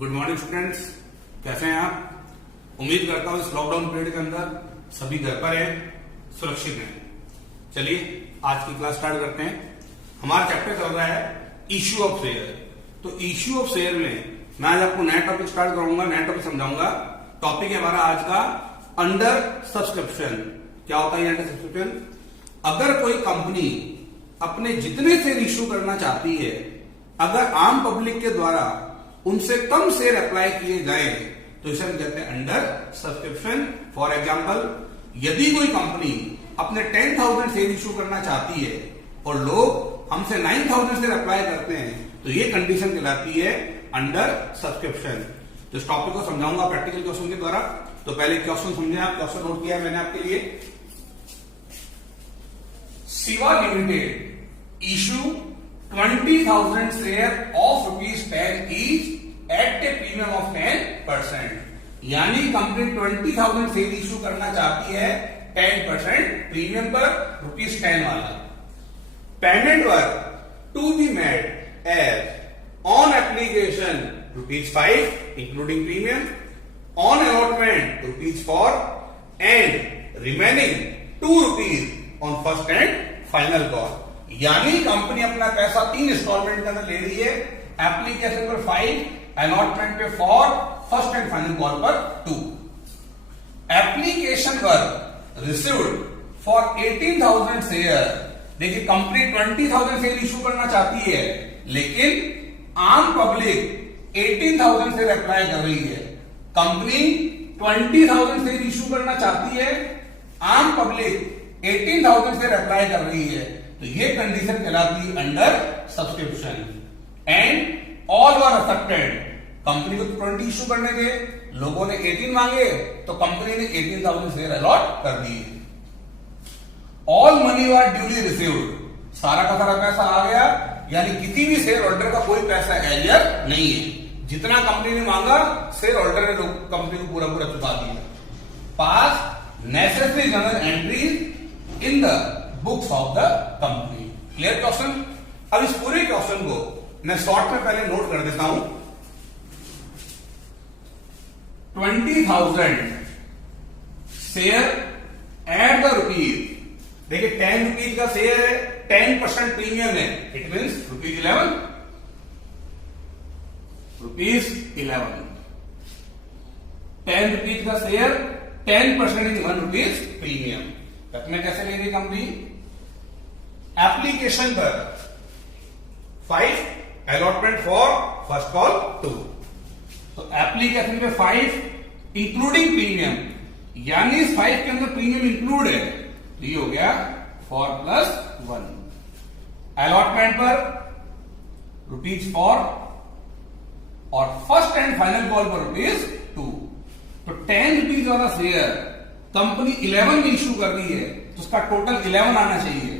Good morning students, कैसे हैं आप? उम्मीद करता हूं इस लॉकडाउन पीरियड के अंदर सभी घर पर हैं, सुरक्षित हैं। चलिए आज की क्लास स्टार्ट करते हैं। हमारा चैप्टर चल रहा है इश्यू ऑफ शेयर। तो इश्यू ऑफ शेयर में मैं आज आपको नया टॉपिक स्टार्ट करूंगा, नया टॉपिक समझाऊंगा। टॉपिक है हमारा आज का अंडर सब्सक्रिप्शन। क्या होता है अंडर सब्सक्रिप्शन? अगर कोई कंपनी अपने जितने शेयर इश्यू करना चाहती है, अगर आम पब्लिक के द्वारा उनसे कम शेयर अप्लाई किए जाए तो इसे हम कहते हैं अंडर सब्सक्रिप्शन। फॉर एग्जांपल, यदि कोई कंपनी अपने 10,000 शेयर इश्यू करना चाहती है और लोग हमसे 9,000 शेयर अप्लाई करते हैं तो ये कंडीशन कहलाती है अंडर सब्सक्रिप्शन। तो इस टॉपिक को समझाऊंगा प्रैक्टिकल क्वेश्चन के द्वारा। तो पहले क्वेश्चन समझे आप, क्वेश्चन नोट किया है मैंने आपके लिए। Shiva limited issue 20,000 share of ₹10 each eight A premium of 10%। यानी कंपनी 20,000 शेयर इशू करना चाहती है 10% प्रीमियम पर ₹10 वाला। Payment were to be made as on application ₹5 including premium, on allotment ₹4 and remaining ₹2 on first and final call. यानी company अपना पैसा 3 instalment के अंदर ले रही है। एप्लीकेशन पर 5, अलॉटमेंट पे 4, फर्स्ट एंड फाइनल कॉल पर 2। एप्लीकेशन पर रिसीव्ड फॉर 18,000 शेयर। देखिए कंपनी 20,000 शेयर इशू करना चाहती है, लेकिन आम पब्लिक 18,000 शेयर अप्लाई कर रही है। कंपनी 20,000 शेयर इशू करना चाहती है, आम पब्लिक 18,000 शेयर अप्लाई कर रही है, तो ये कंडीशन कहलाती है under subscription. And all were affected. Company को 20 इशू करने थे, लोगों ने 18 मांगे तो कंपनी ने 18,000 शेयर अलॉट कर दिए। ऑल मनी वर ड्यूली रिसीव्ड। सारा का सारा पैसा आ गया, यानी किसी भी शेयर होल्डर का कोई पैसा एरियर नहीं है। जितना कंपनी ने मांगा शेयर होल्डर ने कंपनी को पूरा पूरा चुका दिया। पास necessary general entries in the books of the company. Clear question? अब इस पूरे क्वेश्चन को मैं शॉर्ट में पहले नोट कर देता हूं। 20,000 शेयर एट द ₹। देखिए 10 रुपीज का शेयर है, 10% प्रीमियम है, इट मीन्स ₹11। ₹11 10 रुपीज का शेयर, 10% इज ₹1 प्रीमियम। में कैसे ले रही कंपनी? एप्लीकेशन पर 5, अलॉटमेंट फॉर फर्स्ट कॉल 2। तो एप्लीकेशन पे 5 इंक्लूडिंग प्रीमियम, यानी इस 5 के अंदर प्रीमियम इंक्लूड है, तो ये हो गया 4+1। अलॉटमेंट पर ₹4 और फर्स्ट एंड फाइनल कॉल पर ₹2। तो 10 रुपीज वाला शेयर कंपनी 11 में इश्यू कर रही है, तो उसका टोटल 11 आना चाहिए।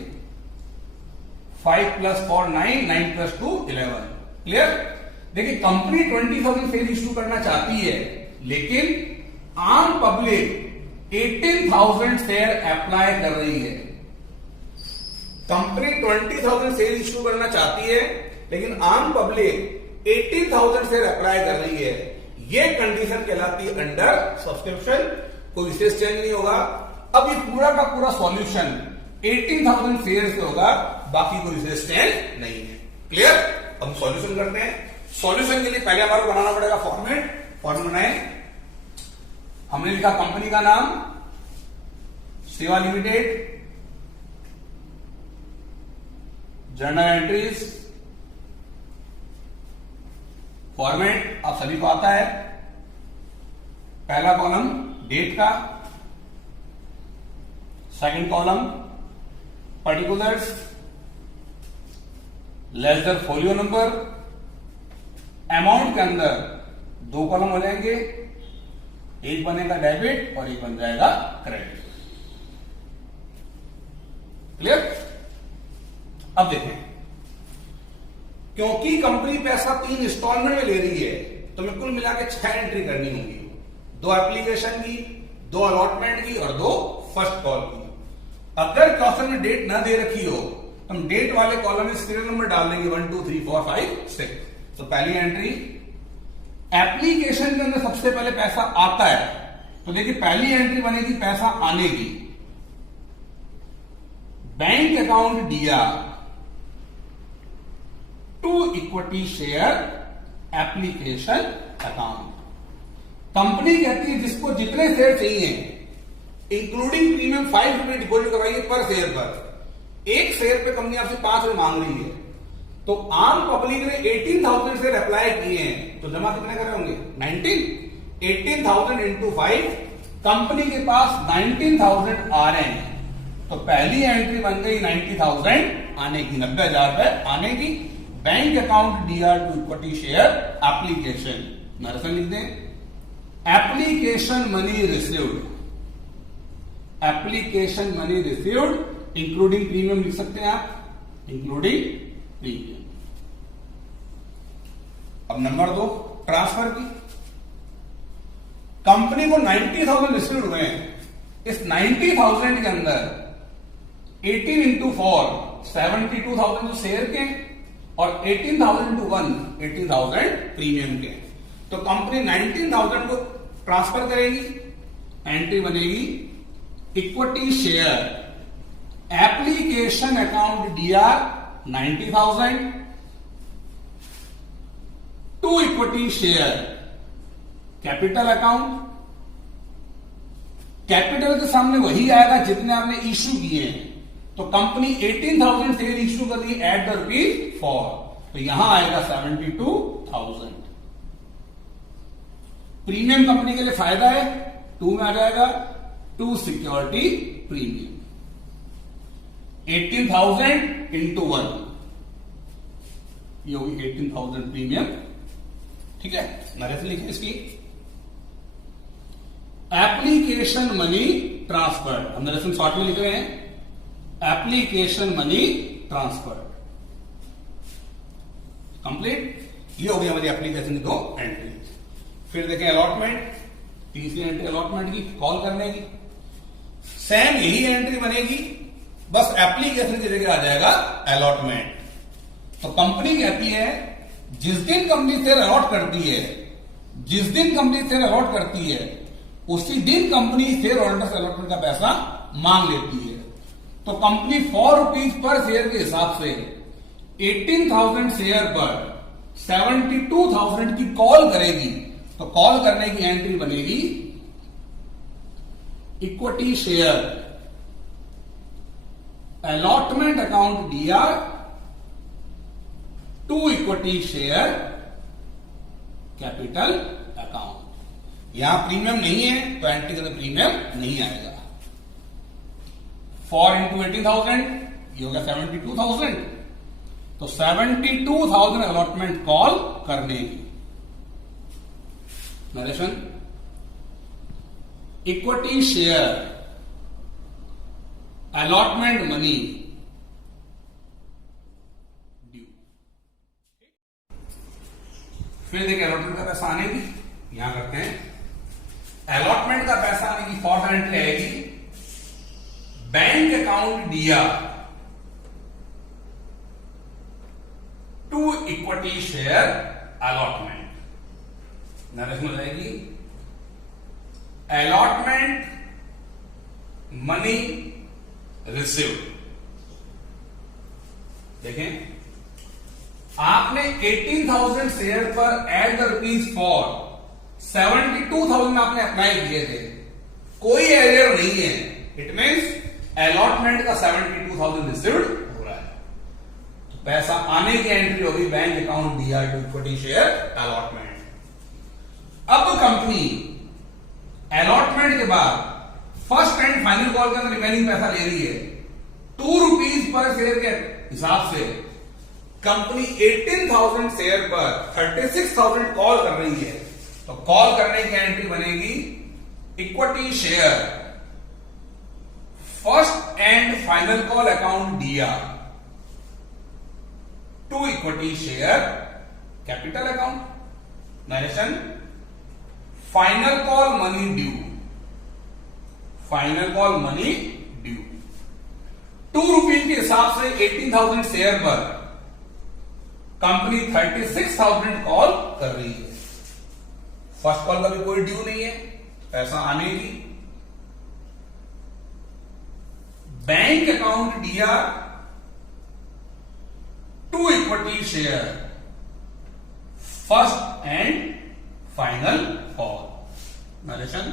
5 + 4 9, 9 + 2 11। क्लियर? देखिए कंपनी 20,000 शेयर इश्यू करना चाहती है, लेकिन आम पब्लिक 18,000 शेयर अप्लाई कर रही है। कंपनी 20,000 शेयर इश्यू करना चाहती है, लेकिन आम पब्लिक 18,000 शेयर अप्लाई कर रही है। यह कंडीशन कहलाती है अंडर सब्सक्रिप्शन। कोई विशेष चेंज नहीं होगा। अब ये पूरा का पूरा सॉल्यूशन 18,000 शेयर से होगा, बाकी कोई विशेष चेंज नहीं है। क्लियर? अब सॉल्यूशन करते हैं। सॉल्यूशन के लिए पहले हमारे को बनाना पड़ेगा फॉर्मेट। फॉर्मेट बनाए, हमने लिखा कंपनी का नाम Shiva limited, journal entries, format आप सभी को आता है। पहला कॉलम डेट का, second column particulars, ledger folio number. Amount के अंदर 2 कॉलम हो जाएंगे, एक बनेगा डेबिट और एक बन जाएगा क्रेडिट। क्लियर? अब देखें, क्योंकि कंपनी पैसा 3 इंस्टॉलमेंट में ले रही है, तो मैं कुल मिला के 6 एंट्री करनी होगी। 2 एप्लीकेशन की, 2 अलॉटमेंट की और 2 फर्स्ट कॉल की। अगर क्वेश्चन में डेट ना दे रखी हो, हम डेट वाले कॉलम में सीरियल नंबर डाल देंगे 1 2 3 4 5 6। तो पहली एंट्री एप्लीकेशन के अंदर सबसे पहले पैसा आता है, तो देखिए पहली एंट्री बनेगी पैसा आने की, बैंक अकाउंट दिया to equity share application account. Company कहती है जिसको जितने शेयर चाहिए इंक्लूडिंग प्रीमियम 5 रुपए डिपॉजिट करवाइए पर शेयर पर। एक शेयर पे कंपनी आपसे 5 रुपए मांग रही है, तो आम पब्लिक ने 18,000 शेयर अप्लाई किए हैं, तो जमा कितने करे होंगे 19। 18,000 इंटू 5, कंपनी के पास 19,000 आ रहे हैं, तो पहली एंट्री बन गई 90,000 आने की, 90,000 रुपए आने की। Bank account DR to equity share application, narration लिख दें, application money received, application money received including premium लिख सकते हैं आप, इंक्लूडिंग प्रीमियम। अब नंबर 2 ट्रांसफर की, कंपनी को 90,000 रिसीव्ड हुए हैं, इस 90,000 के अंदर 18 इंटू 4 72,000 जो शेयर के और 18,000 इंटू 1 18,000 प्रीमियम के, तो कंपनी 19,000 को ट्रांसफर करेगी, एंट्री बनेगी equity share application account DR 90,000 to equity share capital account. Capital के सामने वही आएगा जितने आपने इश्यू किए हैं, तो कंपनी 18,000 शेयर इश्यू कर दी एट द ₹4, तो यहां आएगा 72,000। प्रीमियम कंपनी के लिए फायदा है, 2 में आ जाएगा टू सिक्योरिटी प्रीमियम, 18,000 इंटू 1, ये होगी 18,000 प्रीमियम। ठीक है, नरेशन लिखे इसकी, एप्लीकेशन मनी ट्रांसफर, हम नरेशन शॉर्ट में लिख रहे हैं, एप्लीकेशन मनी ट्रांसफर कंप्लीट। ये हो गई हमारी एप्लीकेशन की 2 एंट्री। फिर देखें अलॉटमेंट, तीसरी एंट्री अलॉटमेंट की, कॉल करने की, सेम यही एंट्री बनेगी, बस एप्लीकेशन की जगह आ जाएगा अलॉटमेंट। तो कंपनी कहती है जिस दिन कंपनी शेयर अलॉट करती है, जिस दिन कंपनी शेयर अलॉट करती है उसी दिन कंपनी शेयर होल्डर्स अलॉटमेंट का पैसा मांग लेती है। तो कंपनी 4 रुपीज पर शेयर के हिसाब से 18,000 शेयर पर 72,000 की कॉल करेगी, तो कॉल करने की एंट्री बनेगी equity share allotment account DR to equity share capital account. यहां प्रीमियम नहीं है तो एंट्री के अंदर प्रीमियम नहीं आएगा। 4 इंटू 18,000 ये होगा 72,000, तो 72,000 अलॉटमेंट कॉल करने की। Narration, equity share allotment money due. फिर देखिए अलॉटमेंट का पैसा आने की, यहां करते हैं अलॉटमेंट का पैसा आने की फर्स्ट एंट्री आएगी बैंक अकाउंट दिया to equity share allotment. Narration हो जाएगी अलॉटमेंट मनी रिसीव्ड। देखें आपने 18,000 शेयर पर एट द ₹4 72,000 आपने अप्लाई किए थे, कोई एरियर नहीं है, इट मीन्स अलॉटमेंट का 72,000 रिसीव्ड हो रहा है, तो पैसा आने की एंट्री होगी bank account DR to equity share allotment. अब कंपनी अलॉटमेंट के बाद फर्स्ट एंड फाइनल कॉल के अंदर रिमेनिंग पैसा ले रही है 2 रुपीज पर शेयर के हिसाब से। कंपनी 18,000 शेयर पर 36,000 कॉल कर रही है, तो कॉल करने की एंट्री बनेगी equity share first and final call account दिया to equity share capital account. Narration, final call money due, final call money due 2 rupees के हिसाब से 18,000 शेयर पर कंपनी 36,000 कॉल कर रही है, फर्स्ट कॉल का भी कोई ड्यू नहीं है, पैसा आने की। बैंक अकाउंट दिया to equity share, first and final call. Narration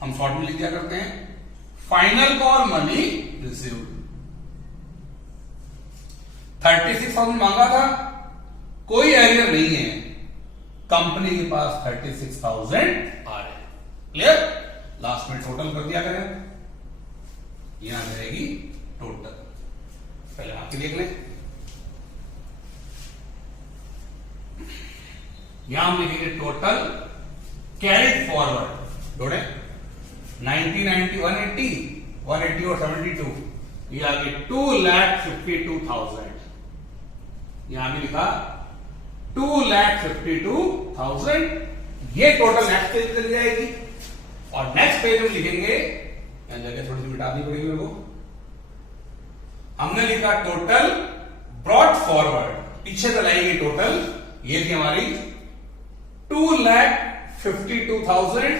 हम शॉर्ट में लिख दिया करते हैं, फाइनल कॉल मनी रिसीव्ड। 36,000 मांगा था, कोई एरियर नहीं है, कंपनी के पास 36,000 आ रहे। क्लियर? लास्ट में टोटल कर दिया करें, यहां रहेगी टोटल। पहले आपके देख लें, यहां हम लिखेंगे टोटल कैरिड फॉरवर्ड, जोड़े 90, 90, 180, 180 और 72, ये आगे 2,52,000। यहां भी लिखा 2,52,000, ये टोटल नेक्स्ट पेज चली जाएगी। और नेक्स्ट पेज में लिखेंगे, यहां जगह थोड़ी सी मिटानी पड़ेगी मेरे को, हमने लिखा टोटल ब्रॉट फॉरवर्ड, पीछे चलाएंगे टोटल, ये थी हमारी 2,52,000,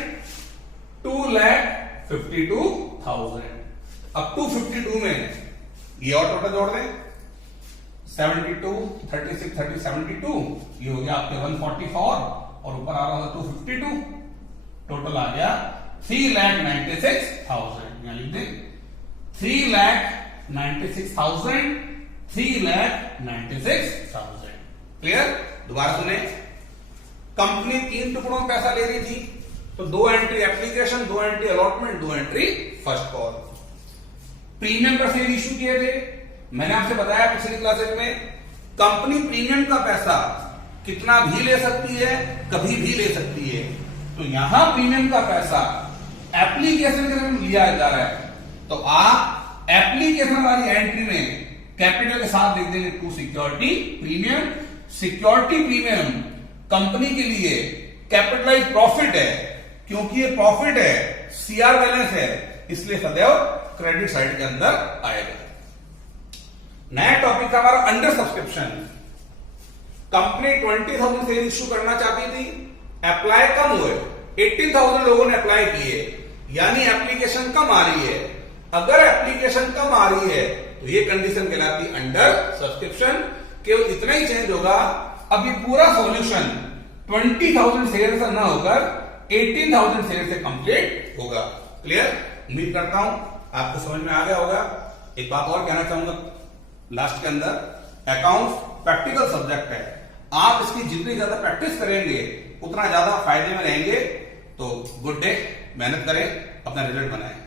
2,52,000। अब 252 में ये और टोटल जोड़ दें, 72, 36, 30, 72, ये हो गया आपके 144 और ऊपर आ रहा था 252, टोटल आ गया 3,96,000। यहां लिख दें 3,96,000, 3,96,000। क्लियर? दोबारा सुने, कंपनी 3 टुकड़ों में पैसा ले रही थी, तो 2 entry application, 2 entry allotment, 2 entry first call. Premium पर शेयर इश्यू किए थे, मैंने आपसे बताया पिछली क्लासेस में, कंपनी प्रीमियम का पैसा कितना भी ले सकती है, कभी भी ले सकती है। तो यहां प्रीमियम का पैसा एप्लीकेशन के अंदर लिया जा रहा है, तो आप एप्लीकेशन वाली एंट्री में कैपिटल के साथ लिख देंगे to security premium. Security premium company के लिए कैपिटलाइज प्रॉफिट है, क्योंकि ये प्रॉफिट है, सीआर बैलेंस है, इसलिए सदैव क्रेडिट साइड के अंदर आएगा। नया टॉपिक था हमारा under subscription. Company 20,000 share issue करना चाहती थी, अप्लाई कम हुए, 18,000 लोगों ने अप्लाई किए, यानी एप्लीकेशन कम आ रही है। अगर एप्लीकेशन कम आ रही है तो ये कंडीशन कहलाती अंडर सब्सक्रिप्शन। केवल इतना ही चेंज होगा, अब ये पूरा सॉल्यूशन 20,000 शेयर से ना होकर 18,000 शेयर से कंप्लीट होगा। क्लियर? उम्मीद करता हूं आपको समझ में आ गया होगा। एक बात और कहना चाहूंगा लास्ट के अंदर, अकाउंट्स प्रैक्टिकल सब्जेक्ट है, आप इसकी जितनी ज्यादा प्रैक्टिस करेंगे उतना ज्यादा फायदे में रहेंगे। तो गुड डे, मेहनत करें, अपना रिजल्ट बनाएं।